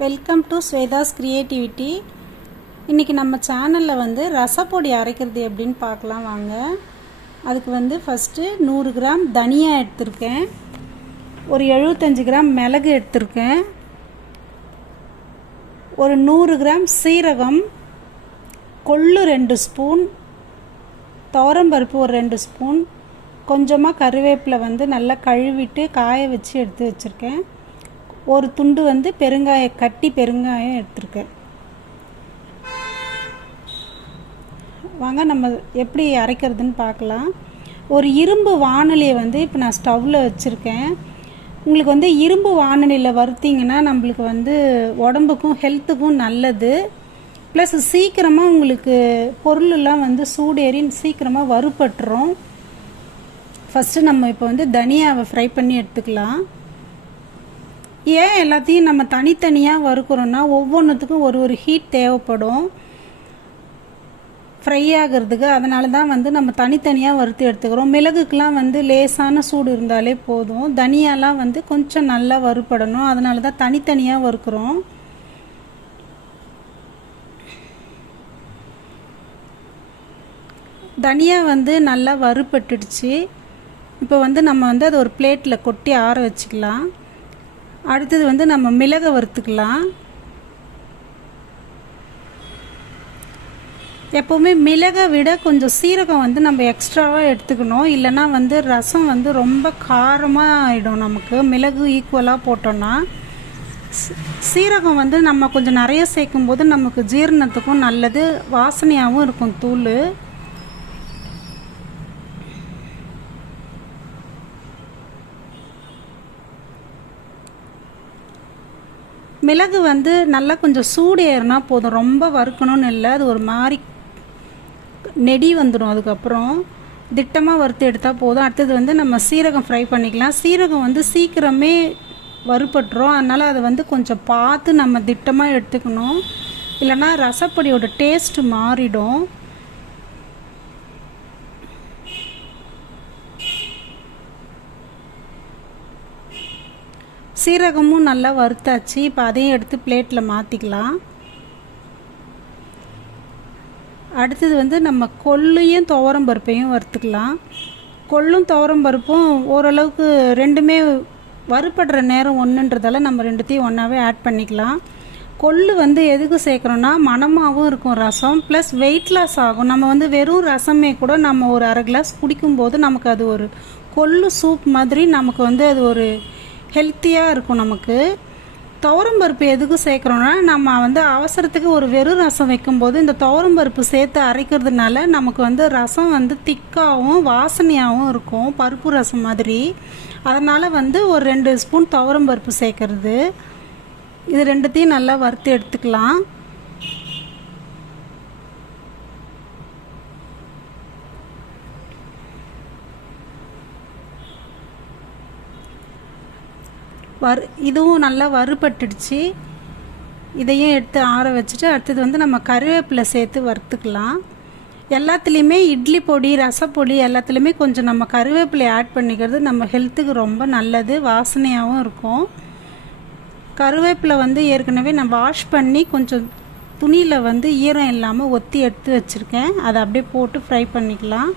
Welcome to Swetha's creativity இன்றைக்கி நம்ம சேனலில் வந்து ரசப்பொடி அரைக்கிறது எப்படின்னு பார்க்கலாம் வாங்க. அதுக்கு வந்து ஃபஸ்ட்டு நூறு கிராம் தனியா எடுத்திருக்கேன். ஒரு எழுபத்தஞ்சு கிராம் மிளகு எடுத்திருக்கேன். ஒரு நூறு கிராம் சீரகம் கொள்ளு ரெண்டு ஸ்பூன் துவரம்பருப்பு ஒரு ரெண்டு ஸ்பூன் கொஞ்சமாக கருவேப்பிலை வந்து நல்லா கழுவிட்டு காய வச்சு எடுத்து வச்சுருக்கேன். ஒரு துண்டு வந்து பெருங்காய கட்டி பெருங்காயம் எடுத்திருக்கேன் வாங்க நம்ம எப்படி அரைக்கிறதுன்னு பார்க்கலாம். ஒரு இரும்பு வானொலியை வந்து இப்போ நான் ஸ்டவ்வில் வச்சுருக்கேன். உங்களுக்கு வந்து இரும்பு வானொலியில் வறுத்தீங்கன்னா நம்மளுக்கு வந்து உடம்புக்கும் ஹெல்த்துக்கும் நல்லது. ப்ளஸ் சீக்கிரமாக உங்களுக்கு பொருளெல்லாம் வந்து சூடேறி சீக்கிரமாக வறுபட்டுரும். ஃபஸ்ட்டு நம்ம இப்போ வந்து தனியாவை ஃப்ரை பண்ணி எடுத்துக்கலாம். ஏன் எல்லாத்தையும் நம்ம தனித்தனியாக வறுக்கிறோன்னா ஒவ்வொன்றுத்துக்கும் ஒரு ஒரு ஹீட் தேவைப்படும். ஃப்ரை ஆகிறதுக்கு அதனால தான் வந்து நம்ம தனித்தனியாக வறுத்து எடுத்துக்கிறோம். மிளகுக்கெலாம் வந்து லேசான சூடு இருந்தாலே போதும். தனியாலாம் வந்து கொஞ்சம் நல்லா வறுபடணும். அதனால தான் தனித்தனியாக வறுக்கிறோம். தனியா வந்து நல்லா வறுபட்டுடுச்சு. இப்போ வந்து நம்ம வந்து அதை ஒரு பிளேட்டில் கொட்டி ஆற வச்சுக்கலாம். அடுத்தது வந்து நம்ம மிளகை வறுத்துக்கலாம். எப்போவுமே மிளகை விட கொஞ்சம் சீரகம் வந்து நம்ம எக்ஸ்ட்ராவாக எடுத்துக்கணும். இல்லைன்னா வந்து ரசம் வந்து ரொம்ப காரமாக ஆகிடும் நமக்கு. மிளகு ஈக்குவலாக போட்டோன்னா சீரகம் வந்து நம்ம கொஞ்சம் நிறைய சேர்க்கும் போது நமக்கு ஜீரணத்துக்கும் நல்லது வாசனையாகவும் இருக்கும் தூள். மிளகு வந்து நல்லா கொஞ்சம் சூடு ஏறினா போதும். ரொம்ப வறுக்கணும்னு இல்லை. அது ஒரு மாதிரி நெடி வந்துடும் அதுக்கப்புறம் திட்டமாக வறுத்து எடுத்தால் போதும். அடுத்தது வந்து நம்ம சீரகம் ஃப்ரை பண்ணிக்கலாம். சீரகம் வந்து சீக்கிரமே வறுபட்டுரும். அதனால் அதை வந்து கொஞ்சம் பார்த்து நம்ம திட்டமாக எடுத்துக்கணும். இல்லைன்னா ரசப்பொடியோட டேஸ்ட்டு மாறிடும். சீரகமும் நல்லா வறுத்தாச்சு. இப்போ அதையும் எடுத்து பிளேட்டில் மாற்றிக்கலாம் அடுத்தது வந்து நம்ம கொள்ளையும் துவரம் பருப்பையும் வறுத்துக்கலாம். கொள்ளும் துவரம் பருப்பும் ஓரளவுக்கு ரெண்டுமே வறுப்படுற நேரம் ஒன்றுன்றதால நம்ம ரெண்டுத்தையும் ஒன்றாவே ஆட் பண்ணிக்கலாம். கொள்ளு வந்து எதுக்கு சேர்க்குறோன்னா மணமாகவும் இருக்கும் ரசம் ப்ளஸ் வெயிட் லாஸ் ஆகும். நம்ம வந்து வெறும் ரசமே கூட நம்ம ஒரு அரை கிளாஸ் குடிக்கும்போது நமக்கு அது ஒரு கொள்ளு சூப் மாதிரி நமக்கு வந்து அது ஒரு ஹெல்த்தியாக இருக்கும் நமக்கு. துவரம் பருப்பு எதுக்கு சேர்க்குறோன்னா நம்ம வந்து அவசரத்துக்கு ஒரு வெறும் ரசம் வைக்கும்போது இந்த துவரம் பருப்பு சேர்த்து அரைக்கிறதுனால நமக்கு வந்து ரசம் வந்து திக்காகவும் வாசனையாகவும் இருக்கும் பருப்பு ரசம் மாதிரி. அதனால் வந்து ஒரு ரெண்டு ஸ்பூன் துவரம் பருப்பு சேர்க்கறது. இது ரெண்டுத்தையும் நல்லா வறுத்து எடுத்துக்கலாம். வறு இதுவும் நல்லா வறுபட்டுடுச்சு. இதையும் எடுத்து ஆற வச்சுட்டு அடுத்தது வந்து நம்ம கருவேப்பிலை சேர்த்து வறுத்துக்கலாம். எல்லாத்துலேயுமே இட்லி பொடி ரசப்பொடி எல்லாத்துலேயுமே கொஞ்சம் நம்ம கருவேப்பிலை ஆட் பண்ணிக்கிறது நம்ம ஹெல்த்துக்கு ரொம்ப நல்லது வாசனையாகவும் இருக்கும். கருவேப்பிலை வந்து ஏற்கனவே நான் வாஷ் பண்ணி கொஞ்சம் துணியில் வந்து ஈரம் இல்லாமல் ஒத்தி எடுத்து வச்சுருக்கேன். அதை அப்படியே போட்டு ஃப்ரை பண்ணிக்கலாம்.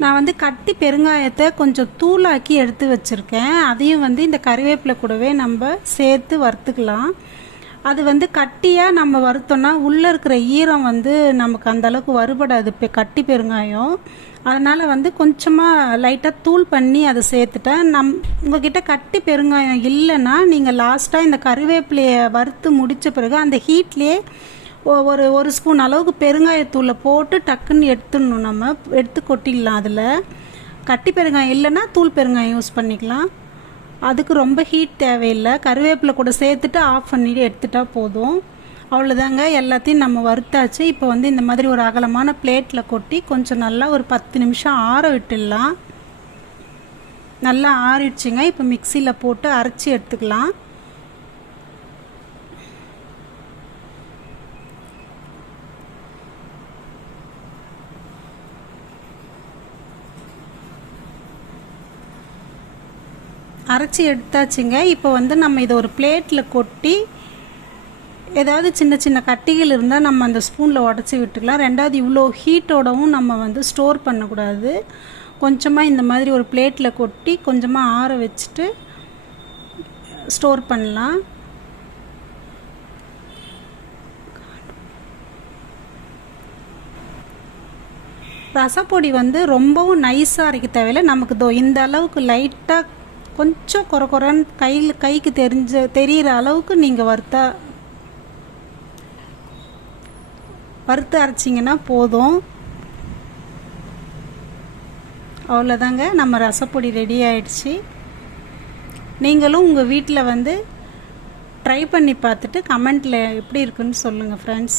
நான் வந்து கட்டி பெருங்காயத்தை கொஞ்சம் தூளாக்கி எடுத்து வச்சுருக்கேன். அதையும் வந்து இந்த கறிவேப்பிலை கூடவே நம்ம சேர்த்து வறுத்துக்கலாம். அது வந்து கட்டியாக நம்ம வறுத்தோம்னா உள்ளே இருக்கிற ஈரம் வந்து நமக்கு அந்த அளவுக்கு இப்போ கட்டி பெருங்காயம். அதனால் வந்து கொஞ்சமாக லைட்டாக தூள் பண்ணி அதை சேர்த்துட்டேன். நம் உங்ககிட்ட கட்டி பெருங்காயம் இல்லைன்னா நீங்கள் லாஸ்ட்டாக இந்த கறிவேப்பிலையை வறுத்து முடித்த பிறகு அந்த ஹீட்லேயே ஒரு ஒரு ஸ்பூன் அளவுக்கு பெருங்காயத்தூளை போட்டு டக்குன்னு எடுத்துடணும் நம்ம. எடுத்து கொட்டிடலாம் அதில். கட்டி பெருங்காயம் இல்லைன்னா தூள் பெருங்காயம் யூஸ் பண்ணிக்கலாம். அதுக்கு ரொம்ப ஹீட் தேவையில்லை. கருவேப்பிலை கூட சேர்த்துட்டு ஆஃப் பண்ணிட்டு எடுத்துட்டால் போதும். அவ்வளோதாங்க எல்லாத்தையும் நம்ம வறுத்தாச்சு. இப்போ வந்து இந்த மாதிரி ஒரு அகலமான பிளேட்டில் கொட்டி கொஞ்சம் நல்லா ஒரு பத்து நிமிஷம் ஆற விட்டுடலாம். நல்லா ஆறிடுச்சுங்க. இப்போ மிக்சியில் போட்டு அரைச்சி எடுத்துக்கலாம். அரைச்சி எடுத்தாச்சுங்க. இப்போ வந்து நம்ம இதை ஒரு பிளேட்டில் கொட்டி ஏதாவது சின்ன சின்ன கட்டிகள் இருந்தால் நம்ம அந்த ஸ்பூனில் உடச்சி விட்டுக்கலாம். ரெண்டாவது இவ்வளோ ஹீட்டோடவும் நம்ம வந்து ஸ்டோர் பண்ணக்கூடாது. கொஞ்சமாக இந்த மாதிரி ஒரு பிளேட்டில் கொட்டி கொஞ்சமாக ஆற வச்சுட்டு ஸ்டோர் பண்ணலாம். ரசப்பொடி வந்து ரொம்பவும் நைஸாக அரைக்க தேவையில்லை. நமக்கு தோ இந்த அளவுக்கு லைட்டாக கொஞ்சம் குறை குறைன்னு கையில் கைக்கு தெரிஞ்ச தெரிகிற அளவுக்கு நீங்கள் வறுத்தா வறுத்து அரைச்சிங்கன்னா போதும். அவ்வளோதாங்க நம்ம ரசப்பொடி ரெடி ஆயிடுச்சு. நீங்களும் உங்கள் வீட்டில் வந்து ட்ரை பண்ணி பார்த்துட்டு கமெண்ட்டில் எப்படி இருக்குன்னு சொல்லுங்கள் ஃப்ரெண்ட்ஸ்